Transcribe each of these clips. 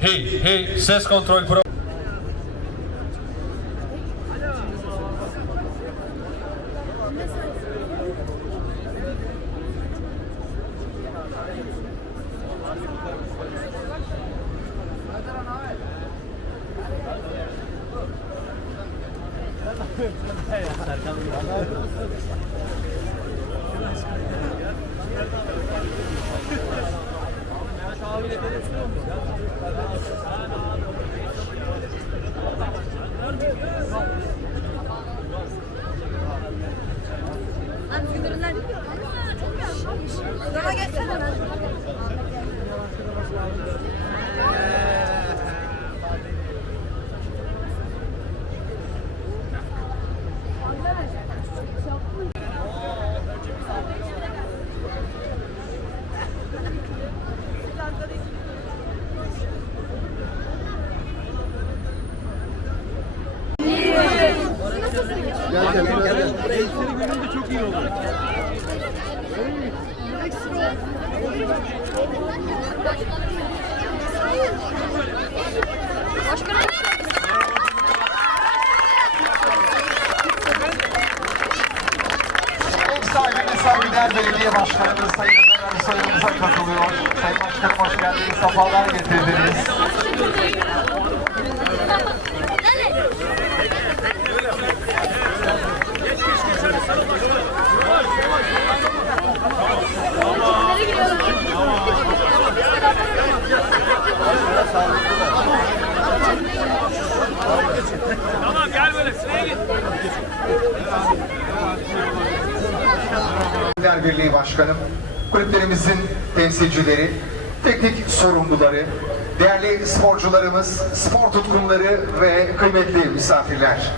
Rei, rei, sexto controle pro... Başkanım, kulüplerimizin temsilcileri, teknik sorumluları, değerli sporcularımız, spor tutkunları ve kıymetli misafirler.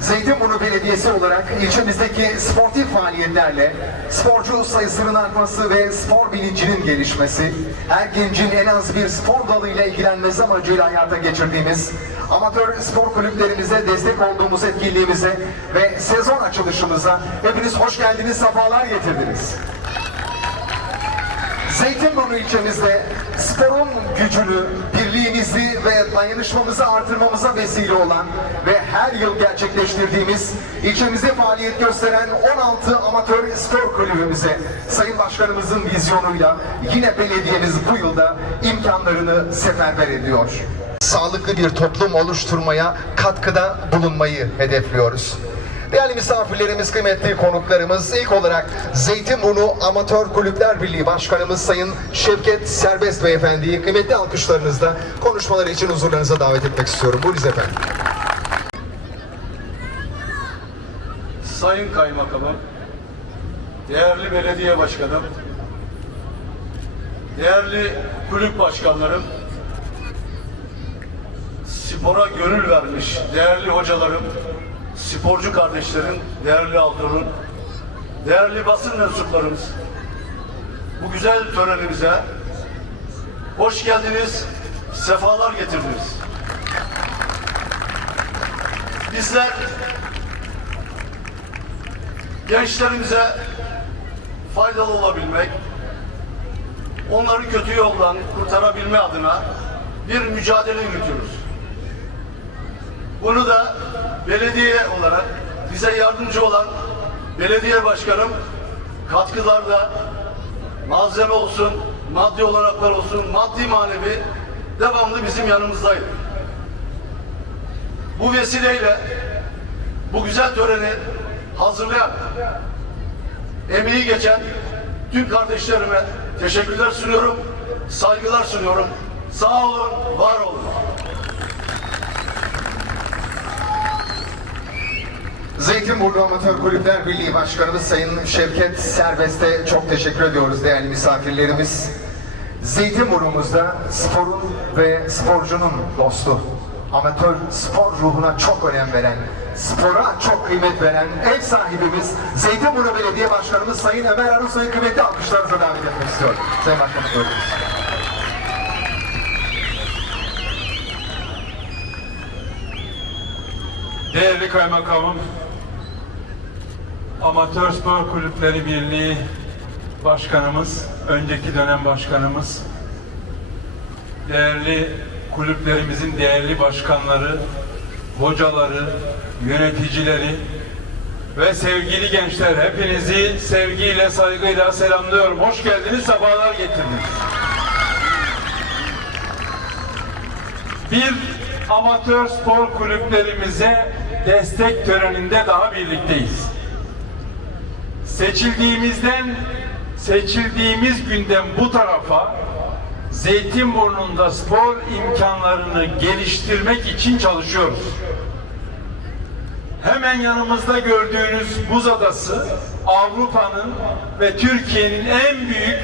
Zeytinburnu Belediyesi olarak ilçemizdeki sportif faaliyetlerle sporcu sayısının artması ve spor bilincinin gelişmesi, her gencin en az bir spor dalıyla ilgilenmesi amacıyla hayata geçirdiğimiz amatör spor kulüplerimize destek olduğumuz etkinliğimize ve sezon açılışımıza hepiniz hoş geldiniz, sefalar getirdiniz. Zeytinburnu ilçemizde sporun gücünü, birliğimizi ve dayanışmamızı artırmamıza vesile olan ve her yıl gerçekleştirdiğimiz ilçemizde faaliyet gösteren 16 amatör spor kulübümüze Sayın Başkanımızın vizyonuyla yine belediyemiz bu yılda imkanlarını seferber ediyor. Sağlıklı bir toplum oluşturmaya katkıda bulunmayı hedefliyoruz. Değerli misafirlerimiz, kıymetli konuklarımız, ilk olarak Zeytinburnu Amatör Kulüpler Birliği Başkanımız Sayın Şevket Serbest Beyefendi'yi kıymetli alkışlarınızla konuşmaları için huzurlarınıza davet etmek istiyorum. Buyurunuz efendim. Sayın Kaymakamım, değerli belediye başkanım, değerli kulüp başkanlarım, spora gönül vermiş değerli hocalarım, sporcu kardeşlerim, değerli Altorun, değerli basın mensuplarımız, bu güzel törenimize hoş geldiniz, sefalar getirdiniz. Bizler gençlerimize faydalı olabilmek, onları kötü yoldan kurtarabilme adına bir mücadele yürütüyoruz. Bunu da belediye olarak bize yardımcı olan belediye başkanım katkılarda malzeme olsun, maddi olanaklar olsun, maddi manevi devamlı bizim yanımızdaydı. Bu vesileyle bu güzel töreni hazırlayan, emeği geçen tüm kardeşlerime teşekkürler sunuyorum, saygılar sunuyorum. Sağ olun, var olun. Zeytinburnu Amatör Kulüpler Birliği Başkanımız Sayın Şevket Serbest'e çok teşekkür ediyoruz değerli misafirlerimiz. Zeytinburnu'muzda sporun ve sporcunun dostu, amatör spor ruhuna çok önem veren, spora çok kıymet veren ev sahibimiz Zeytinburnu Belediye Başkanımız Sayın Ömer Arısoy'u kıymetli alkışlarınıza davet etmek istiyorum. Sayın Başkanım buyurunuz. Değerli kaymakamım, Amatör Spor Kulüpleri Birliği Başkanımız, önceki dönem başkanımız, değerli kulüplerimizin değerli başkanları, hocaları, yöneticileri ve sevgili gençler hepinizi sevgiyle, saygıyla selamlıyorum. Hoş geldiniz, sefalar getirdiniz. Bir amatör spor kulüplerimize destek töreninde daha birlikteyiz. Seçildiğimizden seçildiğimiz günden bu tarafa Zeytinburnu'nda spor imkanlarını geliştirmek için çalışıyoruz. Hemen yanımızda gördüğünüz buz adası Avrupa'nın ve Türkiye'nin en büyük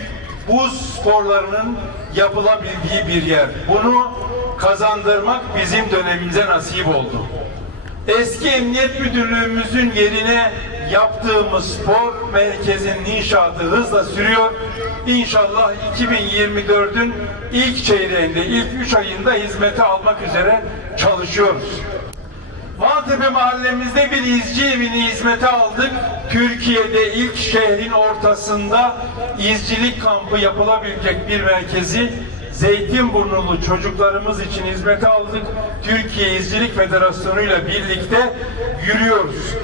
buz sporlarının yapılabildiği bir yer. Bunu kazandırmak bizim dönemimize nasip oldu. Eski Emniyet Müdürlüğümüzün yerine yaptığımız spor merkezinin inşaatı hızla sürüyor. İnşallah 2024'ün ilk çeyreğinde, ilk 3 ayında hizmete almak üzere çalışıyoruz. Maltepe mahallemizde bir izci evini hizmete aldık. Türkiye'de ilk şehrin ortasında izcilik kampı yapılabilecek bir merkezi Zeytinburnulu çocuklarımız için hizmete aldık. Türkiye İzcilik Federasyonu ile birlikte yürüyoruz.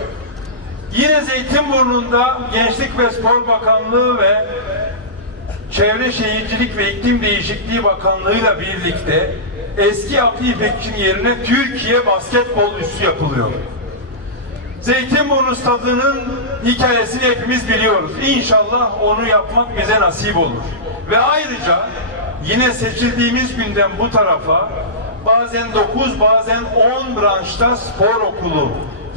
Yine Zeytinburnu'nda Gençlik ve Spor Bakanlığı ve Çevre Şehircilik ve İklim Değişikliği Bakanlığı'yla birlikte eski Abdi İpekçi'nin yerine Türkiye Basketbol Üssü yapılıyor. Zeytinburnu stadının hikayesini hepimiz biliyoruz. İnşallah onu yapmak bize nasip olur. Ve ayrıca yine seçildiğimiz günden bu tarafa bazen 9 bazen 10 branşta spor okulu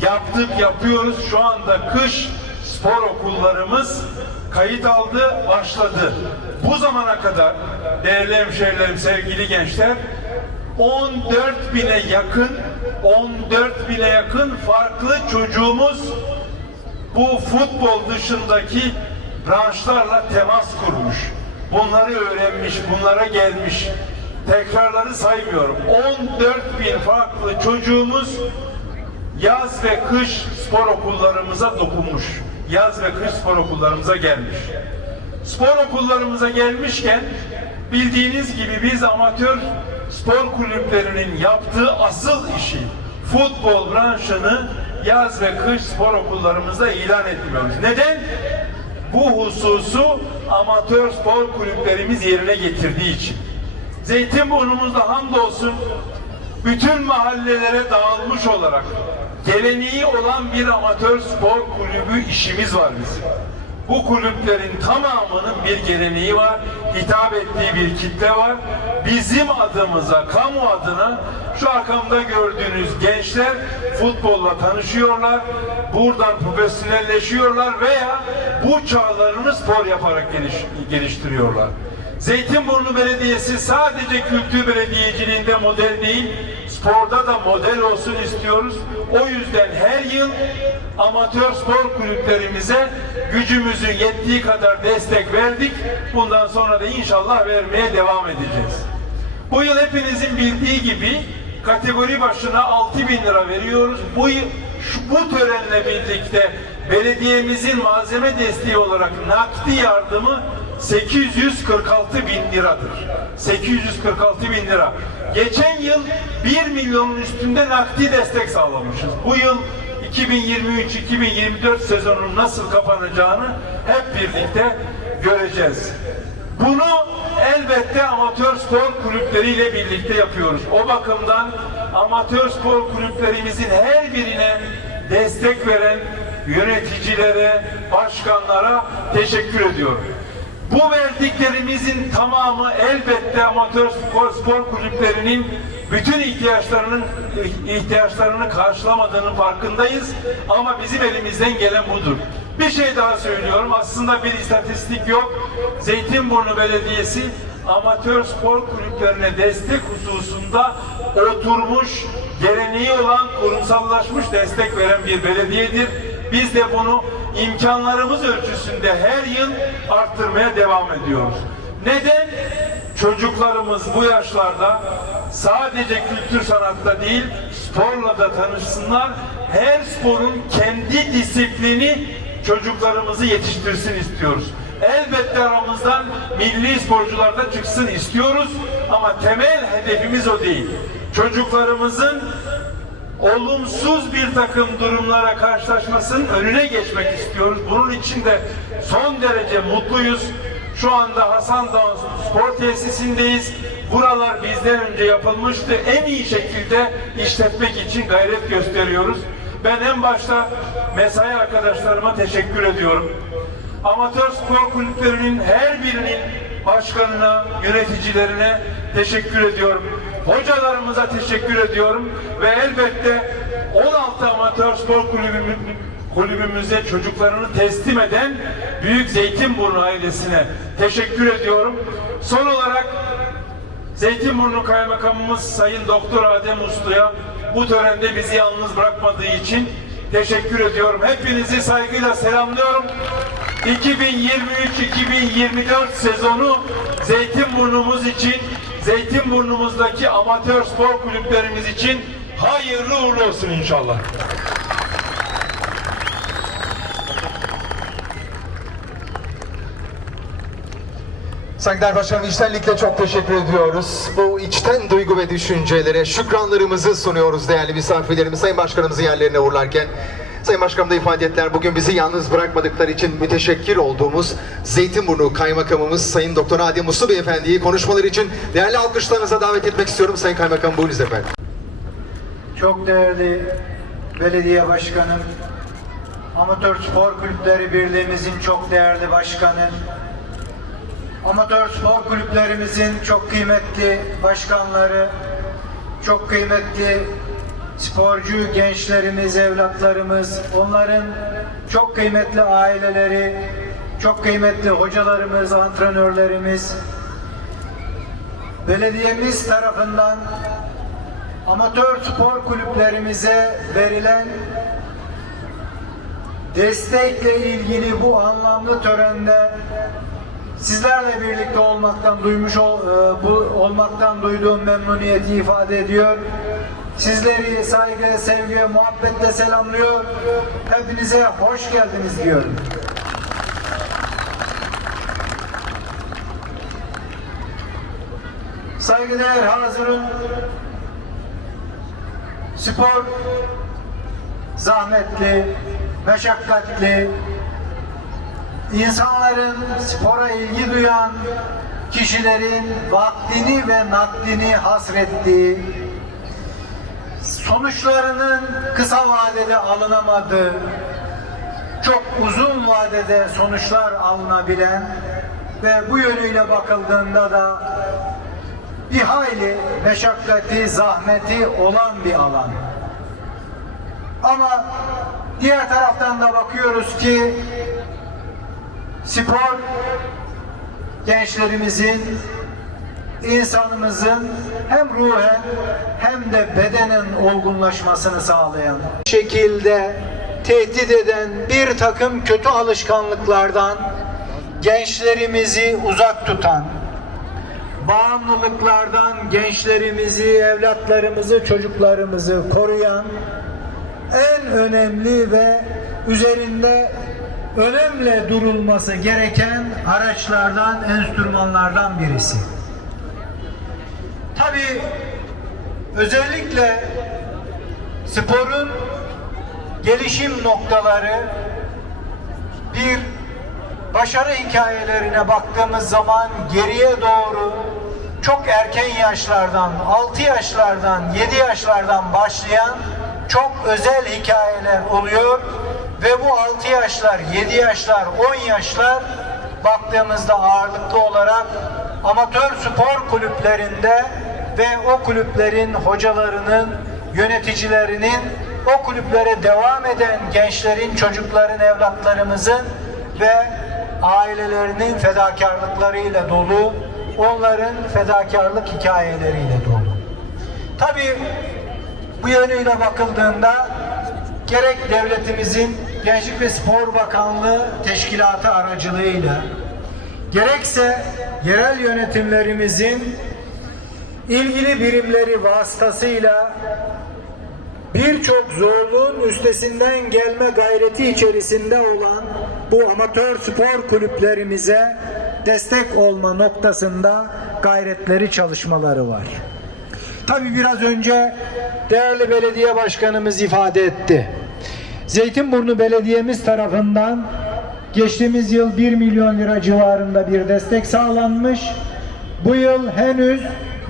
yaptık yapıyoruz. Şu anda kış spor okullarımız kayıt aldı, başladı. Bu zamana kadar değerli hemşehrilerim, sevgili gençler 14 bine yakın 14 bine yakın farklı çocuğumuz bu futbol dışındaki branşlarla temas kurmuş. Bunları öğrenmiş, bunlara gelmiş. Tekrarları saymıyorum. 14 bin farklı çocuğumuz yaz ve kış spor okullarımıza dokunmuş. Yaz ve kış spor okullarımıza gelmiş. Spor okullarımıza gelmişken bildiğiniz gibi biz amatör spor kulüplerinin yaptığı asıl işi futbol branşını yaz ve kış spor okullarımızda ilan etmiyoruz. Neden? Bu hususu amatör spor kulüplerimiz yerine getirdiği için. Zeytinburnumuzda hamdolsun bütün mahallelere dağılmış olarak geleneği olan bir amatör spor kulübü işimiz var bizim. Bu kulüplerin tamamının bir geleneği var, hitap ettiği bir kitle var. Bizim adımıza, kamu adına şu arkamda gördüğünüz gençler futbolla tanışıyorlar, buradan profesyonelleşiyorlar veya bu çağlarını spor yaparak geliş- geliştiriyorlar. Zeytinburnu Belediyesi sadece kültür belediyeciliğinde model değil, sporda da model olsun istiyoruz. O yüzden her yıl amatör spor kulüplerimize gücümüzün yettiği kadar destek verdik. Bundan sonra da inşallah vermeye devam edeceğiz. Bu yıl hepinizin bildiği gibi kategori başına 6 bin lira veriyoruz. Bu, şu, bu törenle birlikte belediyemizin malzeme desteği olarak nakdi yardımı 846 bin liradır. 846 bin lira. Geçen yıl 1 milyonun üstünde nakdi destek sağlamışız. Bu yıl 2023-2024 sezonunun nasıl kapanacağını hep birlikte göreceğiz. Bunu elbette amatör spor kulüpleriyle birlikte yapıyoruz. O bakımdan amatör spor kulüplerimizin her birine destek veren yöneticilere, başkanlara teşekkür ediyorum. Bu verdiklerimizin tamamı elbette amatör spor, spor kulüplerinin bütün ihtiyaçlarının ihtiyaçlarını karşılamadığının farkındayız. Ama bizim elimizden gelen budur. Bir şey daha söylüyorum. Aslında bir istatistik yok. Zeytinburnu Belediyesi amatör spor kulüplerine destek hususunda oturmuş, geleneği olan kurumsallaşmış destek veren bir belediyedir. Biz de bunu imkanlarımız ölçüsünde her yıl arttırmaya devam ediyoruz. Neden? Çocuklarımız bu yaşlarda sadece kültür sanatta değil, sporla da tanışsınlar. Her sporun kendi disiplini çocuklarımızı yetiştirsin istiyoruz. elbette aramızdan milli sporcular da çıksın istiyoruz ama temel hedefimiz o değil. Çocuklarımızın olumsuz bir takım durumlara karşılaşmasının önüne geçmek istiyoruz. Bunun için de son derece mutluyuz. Şu anda Hasan Dağ Spor Tesisindeyiz. Buralar bizden önce yapılmıştı. En iyi şekilde işletmek için gayret gösteriyoruz. Ben en başta mesai arkadaşlarıma teşekkür ediyorum. Amatör spor kulüplerinin her birinin başkanına, yöneticilerine teşekkür ediyorum. Hocalarımıza teşekkür ediyorum ve elbette 16 amatör spor kulübümü, kulübümüze çocuklarını teslim eden Büyük Zeytinburnu ailesine teşekkür ediyorum. Son olarak Zeytinburnu Kaymakamımız Sayın Doktor Adem Uslu'ya bu törende bizi yalnız bırakmadığı için teşekkür ediyorum. Hepinizi saygıyla selamlıyorum. 2023-2024 sezonu Zeytinburnumuz için, Zeytinburnumuzdaki amatör spor kulüplerimiz için hayırlı uğurlu olsun inşallah. Saygıdeğer Başkanım içtenlikle çok teşekkür ediyoruz. Bu içten duygu ve düşüncelere şükranlarımızı sunuyoruz değerli misafirlerimiz. Sayın Başkanımızı yerlerine uğurlarken Sayın Başkanım da ifade ettiler. Bugün bizi yalnız bırakmadıkları için müteşekkir olduğumuz Zeytinburnu Kaymakamımız Sayın Doktor Adem Uslu Beyefendi'yi konuşmaları için değerli alkışlarınıza davet etmek istiyorum. Sayın Kaymakam buyurunuz efendim. Çok değerli belediye başkanım, Amatör Spor Kulüpleri Birliğimizin çok değerli başkanı, amatör spor kulüplerimizin çok kıymetli başkanları, çok kıymetli sporcu gençlerimiz, evlatlarımız, onların çok kıymetli aileleri, çok kıymetli hocalarımız, antrenörlerimiz, belediyemiz tarafından amatör spor kulüplerimize verilen destekle ilgili bu anlamlı törende sizlerle birlikte olmaktan duymuş ol, e, bu olmaktan duyduğum memnuniyeti ifade ediyor. Sizleri saygı, sevgi muhabbetle selamlıyor. Hepinize hoş geldiniz diyorum. Saygıdeğer hazırın spor zahmetli, meşakkatli, insanların spora ilgi duyan kişilerin vaktini ve naklini hasrettiği, sonuçlarının kısa vadede alınamadığı, çok uzun vadede sonuçlar alınabilen ve bu yönüyle bakıldığında da bir hayli meşakkati, zahmeti olan bir alan. Ama diğer taraftan da bakıyoruz ki spor gençlerimizin, insanımızın hem ruhen hem de bedenen olgunlaşmasını sağlayan şekilde tehdit eden bir takım kötü alışkanlıklardan gençlerimizi uzak tutan bağımlılıklardan gençlerimizi, evlatlarımızı, çocuklarımızı koruyan en önemli ve üzerinde önemli durulması gereken araçlardan, enstrümanlardan birisi. Tabii özellikle sporun gelişim noktaları bir başarı hikayelerine baktığımız zaman geriye doğru çok erken yaşlardan, 6 yaşlardan, 7 yaşlardan başlayan çok özel hikayeler oluyor. Ve bu 6 yaşlar, 7 yaşlar, 10 yaşlar baktığımızda ağırlıklı olarak amatör spor kulüplerinde ve o kulüplerin hocalarının, yöneticilerinin o kulüplere devam eden gençlerin, çocukların, evlatlarımızın ve ailelerinin fedakarlıklarıyla dolu, onların fedakarlık hikayeleriyle dolu. Tabii bu yönüyle bakıldığında gerek devletimizin Gençlik ve Spor Bakanlığı teşkilatı aracılığıyla gerekse yerel yönetimlerimizin ilgili birimleri vasıtasıyla birçok zorluğun üstesinden gelme gayreti içerisinde olan bu amatör spor kulüplerimize destek olma noktasında gayretleri çalışmaları var. Tabii biraz önce değerli belediye başkanımız ifade etti. Zeytinburnu Belediyemiz tarafından geçtiğimiz yıl 1 milyon lira civarında bir destek sağlanmış. Bu yıl henüz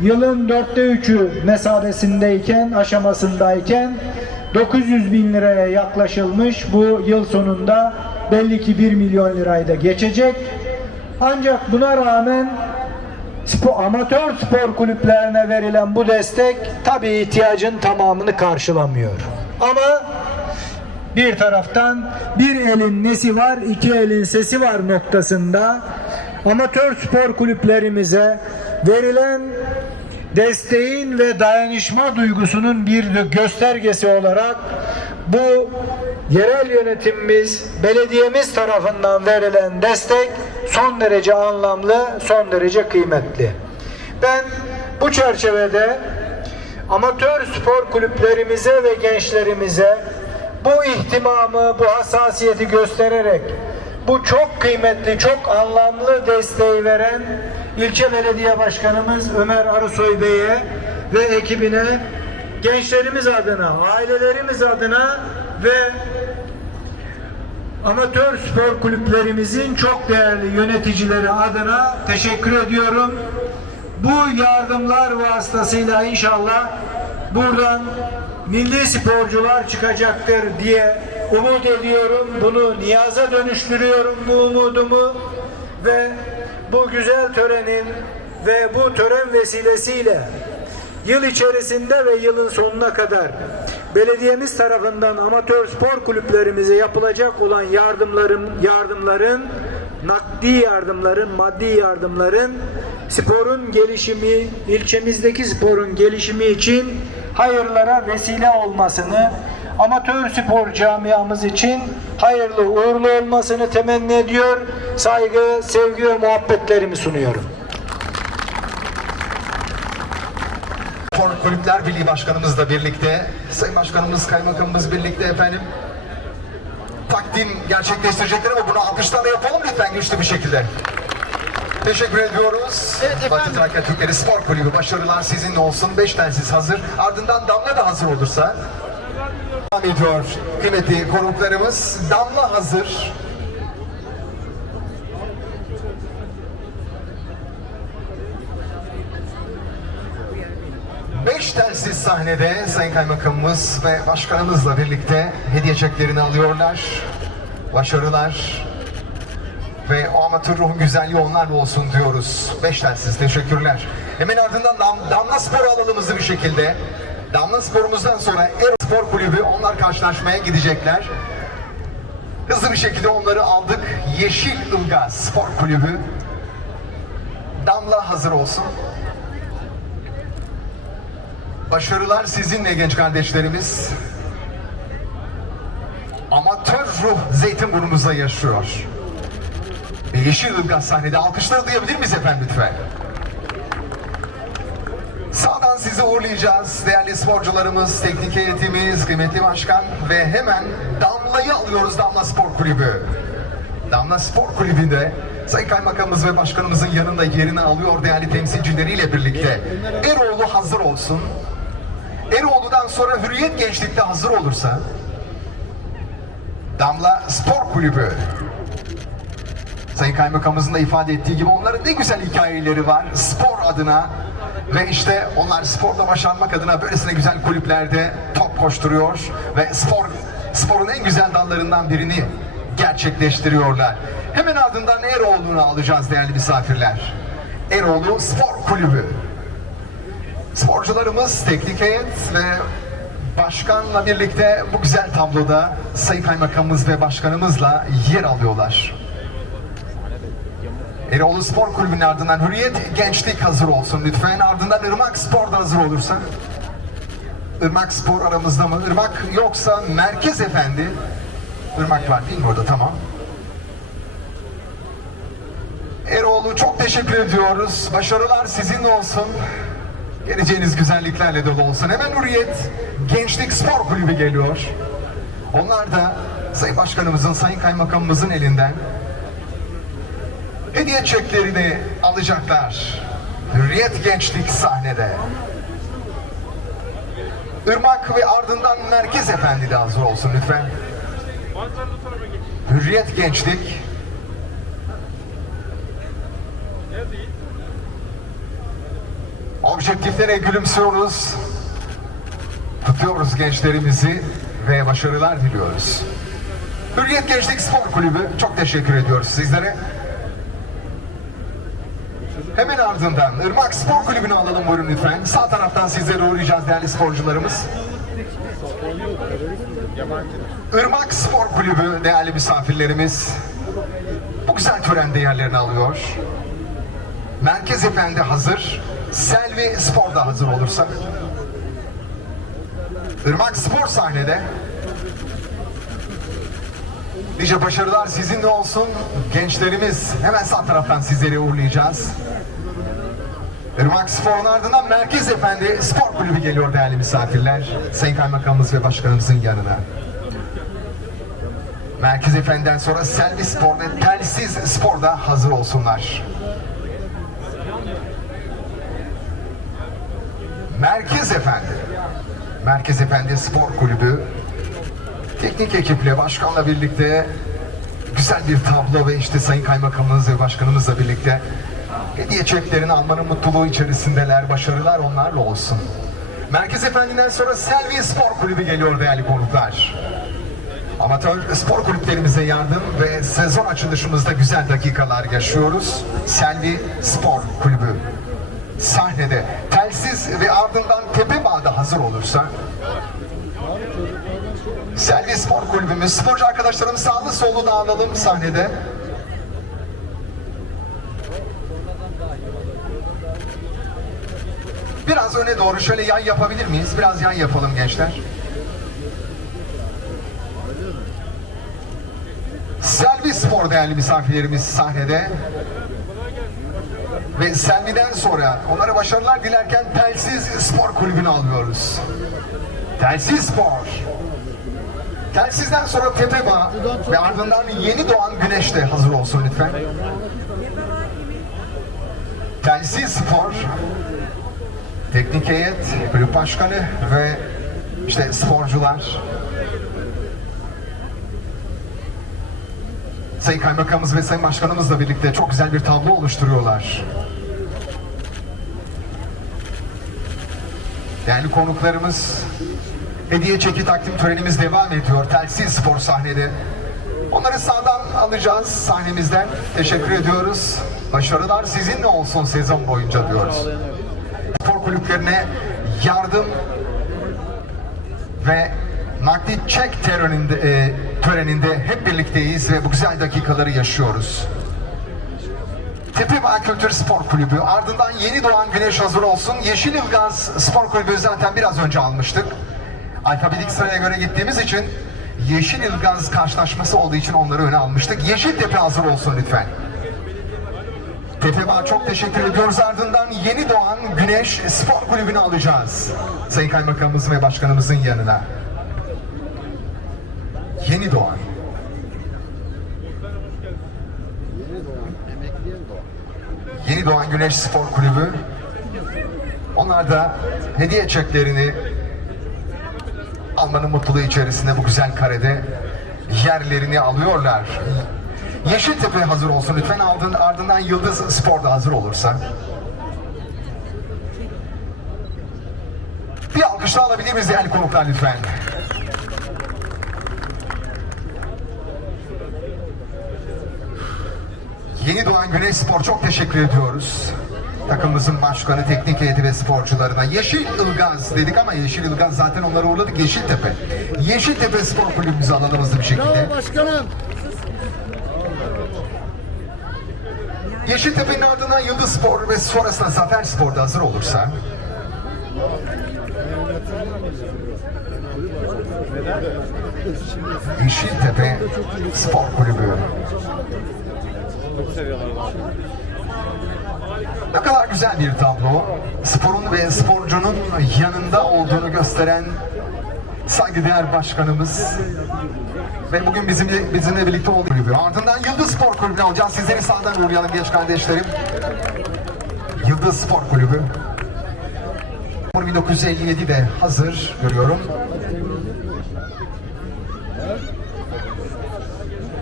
yılın dörtte üçü mesabesindeyken, aşamasındayken 900 bin liraya yaklaşılmış. Bu yıl sonunda belli ki 1 milyon lirayı da geçecek. Ancak buna rağmen spor, amatör spor kulüplerine verilen bu destek tabii ihtiyacın tamamını karşılamıyor. Ama bir taraftan bir elin nesi var, iki elin sesi var noktasında amatör spor kulüplerimize verilen desteğin ve dayanışma duygusunun bir göstergesi olarak bu yerel yönetimimiz, belediyemiz tarafından verilen destek son derece anlamlı, son derece kıymetli. Ben bu çerçevede amatör spor kulüplerimize ve gençlerimize bu ihtimamı, bu hassasiyeti göstererek bu çok kıymetli, çok anlamlı desteği veren ilçe belediye başkanımız Ömer Arısoy Bey'e ve ekibine gençlerimiz adına, ailelerimiz adına ve amatör spor kulüplerimizin çok değerli yöneticileri adına teşekkür ediyorum. Bu yardımlar vasıtasıyla inşallah buradan milli sporcular çıkacaktır diye umut ediyorum. Bunu niyaza dönüştürüyorum bu umudumu ve bu güzel törenin ve bu tören vesilesiyle yıl içerisinde ve yılın sonuna kadar belediyemiz tarafından amatör spor kulüplerimize yapılacak olan yardımların yardımların nakdi yardımların, maddi yardımların sporun gelişimi, ilçemizdeki sporun gelişimi için hayırlara vesile olmasını, amatör spor camiamız için hayırlı uğurlu olmasını temenni ediyor. Saygı, sevgi ve muhabbetlerimi sunuyorum. Spor Kulüpler Birliği Başkanımızla birlikte, Sayın Başkanımız, Kaymakamımız birlikte efendim takdim gerçekleştirecekler ama bunu alkışlarla yapalım lütfen güçlü bir şekilde. Teşekkür ediyoruz. Batı Trakya Türkleri Spor Kulübü başarılar sizinle olsun. Beş telsiz hazır. Ardından Damla da hazır olursa. Devam ediyor kıymetli konuklarımız. Damla hazır. Beş telsiz sahnede Sayın Kaymakamımız ve Başkanımızla birlikte hediyeceklerini alıyorlar. Başarılar ve o amatör ruhun güzelliği onlarla olsun diyoruz. Beş telsiz teşekkürler. Hemen ardından Dam, Damla Spor alalım hızlı bir şekilde. Damla Spor'umuzdan sonra Er Spor Kulübü onlar karşılaşmaya gidecekler. Hızlı bir şekilde onları aldık. Yeşil Ilgaz Spor Kulübü. Damla hazır olsun. Başarılar sizinle genç kardeşlerimiz. Amatör ruh Zeytinburnu'muzda yaşıyor. Yeşil Ilgaz sahnede alkışları duyabilir miyiz efendim lütfen? Sağdan sizi uğurlayacağız değerli sporcularımız, teknik heyetimiz, kıymetli başkan ve hemen Damla'yı alıyoruz Damla Spor Kulübü. Damla Spor Kulübü'nde Sayın Kaymakamımız ve Başkanımızın yanında yerini alıyor değerli temsilcileriyle birlikte. Eroğlu hazır olsun. Eroğlu'dan sonra Hürriyet Gençlik'te hazır olursa Damla Spor Kulübü Sayın Kaymakamımızın da ifade ettiği gibi onların ne güzel hikayeleri var spor adına ve işte onlar sporda başarmak adına böylesine güzel kulüplerde top koşturuyor ve spor sporun en güzel dallarından birini gerçekleştiriyorlar. Hemen ardından Eroğlu'nu alacağız değerli misafirler. Eroğlu Spor Kulübü. Sporcularımız, teknik heyet ve başkanla birlikte bu güzel tabloda Sayın Kaymakamımız ve başkanımızla yer alıyorlar. Eroğlu Spor Kulübü'nün ardından Hürriyet Gençlik hazır olsun lütfen. Ardından Irmak Spor da hazır olursa. Irmak Spor aramızda mı? Irmak yoksa Merkez Efendi. Irmak var değil mi orada? Tamam. Eroğlu çok teşekkür ediyoruz. Başarılar sizinle olsun. Geleceğiniz güzelliklerle dolu olsun. Hemen Hürriyet Gençlik Spor Kulübü geliyor. Onlar da Sayın Başkanımızın, Sayın Kaymakamımızın elinden hediye çeklerini alacaklar. Hürriyet Gençlik sahnede. Irmak ve ardından Merkez Efendi de hazır olsun lütfen. Hürriyet Gençlik Objektiflere gülümsüyoruz. Tutuyoruz gençlerimizi ve başarılar diliyoruz. Hürriyet Gençlik Spor Kulübü çok teşekkür ediyoruz sizlere. Hemen ardından Irmak Spor Kulübü'nü alalım buyurun lütfen. Sağ taraftan sizlere uğrayacağız değerli sporcularımız. Irmak Spor Kulübü değerli misafirlerimiz bu güzel törende yerlerini alıyor. Merkez Efendi hazır. Selvi Spor da hazır olursa. Irmak Spor sahnede. Nice başarılar sizinle olsun. Gençlerimiz hemen sağ taraftan sizleri uğurlayacağız. Irmak Spor'un ardından Merkez Efendi Spor Kulübü geliyor değerli misafirler. Sayın Kaymakamımız ve Başkanımızın yanına. Merkez Efendi'den sonra Selvi Spor ve Telsiz Spor da hazır olsunlar. Merkez Efendi. Merkez Efendi Spor Kulübü teknik ekiple, başkanla birlikte güzel bir tablo ve işte Sayın Kaymakamımız ve Başkanımızla birlikte hediye çeklerini almanın mutluluğu içerisindeler. Başarılar onlarla olsun. Merkez Efendi'den sonra Selvi Spor Kulübü geliyor değerli konuklar. Amatör spor kulüplerimize yardım ve sezon açılışımızda güzel dakikalar yaşıyoruz. Selvi Spor Kulübü sahnede telsiz ve ardından Tepebağ'da hazır olursa Selvi Spor Kulübümüz, sporcu arkadaşlarım sağlı sollu dağılalım sahnede. Biraz öne doğru şöyle yay yapabilir miyiz? Biraz yay yapalım gençler. Selvi Spor değerli misafirlerimiz sahnede. Ve Selvi'den sonra onlara başarılar dilerken Telsiz Spor Kulübü'nü alıyoruz. Telsiz Spor. Telsizden sonra Tepebağ ve ardından yeni doğan Güneş de hazır olsun lütfen. Telsiz Spor, teknik heyet, kulüp başkanı ve işte sporcular. Sayın Kaymakamımız ve Sayın Başkanımızla birlikte çok güzel bir tablo oluşturuyorlar. Değerli konuklarımız, hediye çeki takdim törenimiz devam ediyor. Telsiz Spor sahnede. Onları sağdan alacağız sahnemizden. Teşekkür ediyoruz. Başarılar sizinle olsun sezon boyunca diyoruz. Kulüplerine yardım ve nakdi çek töreninde, e, töreninde hep birlikteyiz ve bu güzel dakikaları yaşıyoruz. Tepebağ Kültür Spor Kulübü. Ardından yeni doğan Güneş hazır olsun. Yeşil Ilgaz Spor Kulübü zaten biraz önce almıştık. Alfabetik sıraya göre gittiğimiz için Yeşil Ilgaz karşılaşması olduğu için onları öne almıştık. Yeşiltepe hazır olsun lütfen. Tepebağ çok teşekkür ediyoruz. Ardından yeni doğan Güneş Spor Kulübü'nü alacağız. Sayın Kaymakamımızın ve Başkanımızın yanına. Yeni doğan. Yeni Doğan Güneş Spor Kulübü. Onlar da hediye çeklerini almanın mutluluğu içerisinde bu güzel karede yerlerini alıyorlar. Yeşiltepe hazır olsun lütfen. Ardından, ardından Yıldız Spor da hazır olursa. Bir alkış daha alabilir miyiz değerli konuklar lütfen? Yeni Doğan Güneş Spor çok teşekkür ediyoruz. Takımımızın başkanı, teknik heyeti ve sporcularına. Yeşil Ilgaz dedik ama Yeşil Ilgaz zaten onları uğurladık. Yeşiltepe. Yeşiltepe Spor Kulübümüzü alalım hızlı bir şekilde. Başkanım. Yeşiltepe'nin ardından Yıldız Spor ve sonrasında Zafer Spor da hazır olursa. Yeşiltepe Spor Kulübü. Ne kadar güzel bir tablo. Sporun ve sporcunun yanında olduğunu gösteren saygıdeğer başkanımız ve bugün bizimle, bizimle birlikte olduğu. Ardından Yıldız Spor Kulübü'ne alacağız. Sizleri sağdan uğrayalım genç kardeşlerim. Yıldız Spor Kulübü. 1957'de hazır görüyorum.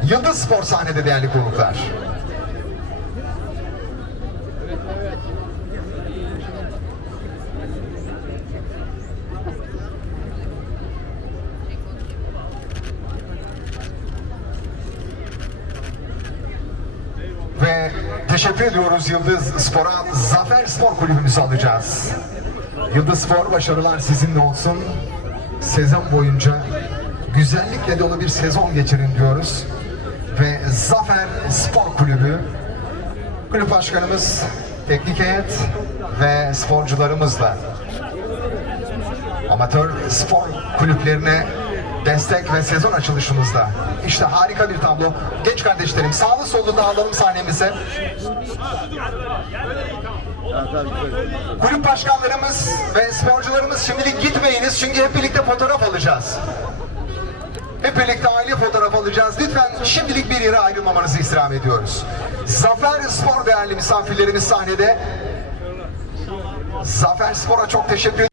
Yıldız Spor sahnede değerli konuklar. Ve teşekkür ediyoruz Yıldız Spor'a. Zafer Spor Kulübümüzü alacağız. Yıldız Spor başarılar sizinle olsun. Sezon boyunca güzellikle dolu bir sezon geçirin diyoruz. Ve Zafer Spor Kulübü kulüp başkanımız, teknik heyet ve sporcularımızla amatör spor kulüplerine destek ve sezon açılışımızda. İşte harika bir tablo. Genç kardeşlerim sağlı sollu dağılalım sahnemize. Kulüp başkanlarımız ve sporcularımız şimdilik gitmeyiniz çünkü hep birlikte fotoğraf alacağız. Hep birlikte aile fotoğraf alacağız. Lütfen şimdilik bir yere ayrılmamanızı istirham ediyoruz. Zafer Spor değerli misafirlerimiz sahnede. Zafer Spor'a çok teşekkür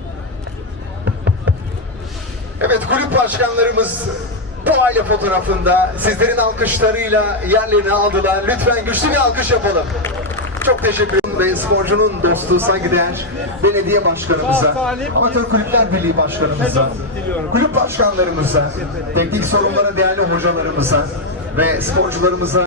Evet kulüp başkanlarımız bu aile fotoğrafında sizlerin alkışlarıyla yerlerini aldılar. Lütfen güçlü bir alkış yapalım. Çok teşekkür ederim ve sporcunun dostu saygıdeğer belediye başkanımıza, Amatör Kulüpler Birliği başkanımıza, kulüp başkanlarımıza, teknik sorunlara değerli hocalarımıza ve sporcularımıza